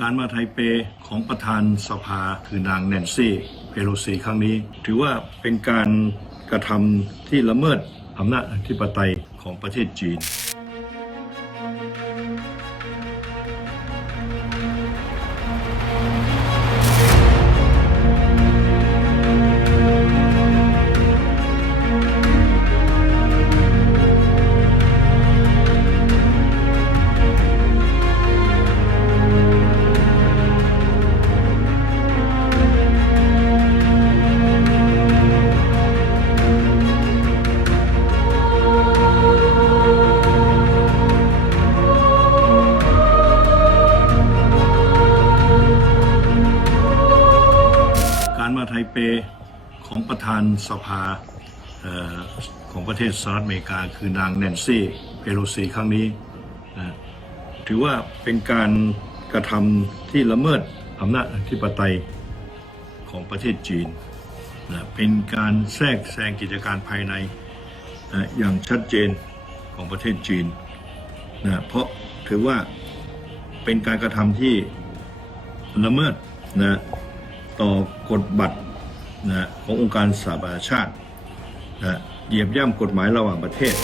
การมาไทเปของประธานสภาคือนางแนนซี่เพโลซีครั้งนี้ ถือว่าเป็นการกระทำที่ละเมิดอำนาจอธิปไตยของประเทศจีน มาไทเปของประธานสภาออของประเทศสหรัฐอเมริกา คือนางแนนซี่เพโลซีครั้งนี้ถือว่าเป็นการกระทำที่ละเมิดอำนาจอธิปไตยของประเทศจีนนะเป็นการแทรกแซงกิจการภายในนะอย่างชัดเจนของประเทศจีนนะเพราะถือว่าเป็นการกระทำที่ละเมิดนะ ต่อกฎบัตรนะขององค์การสหประชาชาตินะเหยียบย่ำกฎหมายระหว่างประเทศ